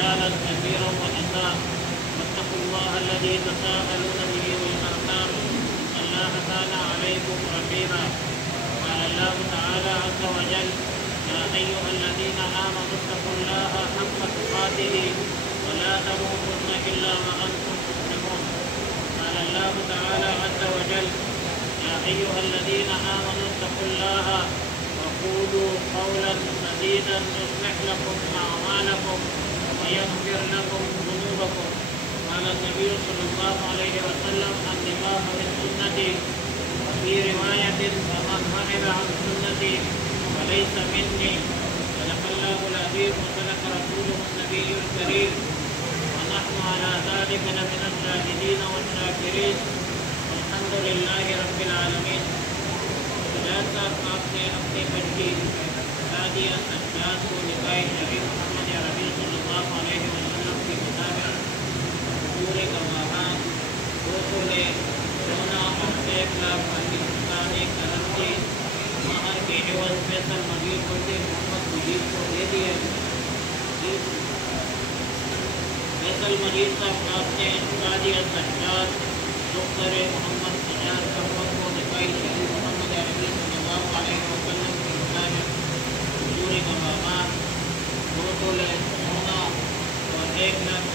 رجالا كثيرا ونساء واتقوا الله الذي تساءلون به والأرحام إن الله كان عليكم رقيبا. قال الله تعالى عز وجل: يا أيها الذين آمنوا اتقوا الله حق تقاته ولا تموتن إلا وأنتم مسلمون. قال الله تعالى عز وجل: يا أيها الذين آمنوا اتقوا الله وقولوا قولا سديدا يصلح لكم أعمالكم ويغفر لكم ذنوبكم. قال النبي صلى الله عليه وسلم: النكاح من سنتي. وفي رواية: فمن رغب عن سنتي فليس مني. صدق الله العظيم وصدق رسوله النبي الكريم ونحن على ذلك لمن الشاهدين والشاكرين والحمد لله رب العالمین. آپ نے اپنی بچی شادیہ سجاد کو نکاح شریف محمد عربی صلی اللہ علیہ وسلم کے مطابق پورے گواہان 2 تولے سونا اور 1 لاکھ پاکستانی کرنسی مہر کے عوض فیصل مجید کو محمد مجید کو دے دیا. فیصل مجید صاحب آپ نے شادیہ سجاد دختر محمد سجاد احمد کو نکاح شریف محمد عربی صلی اللہ علیہ وسلم کے مطابق حضور گواہان 2 تولے سونا اور 1 لاکھ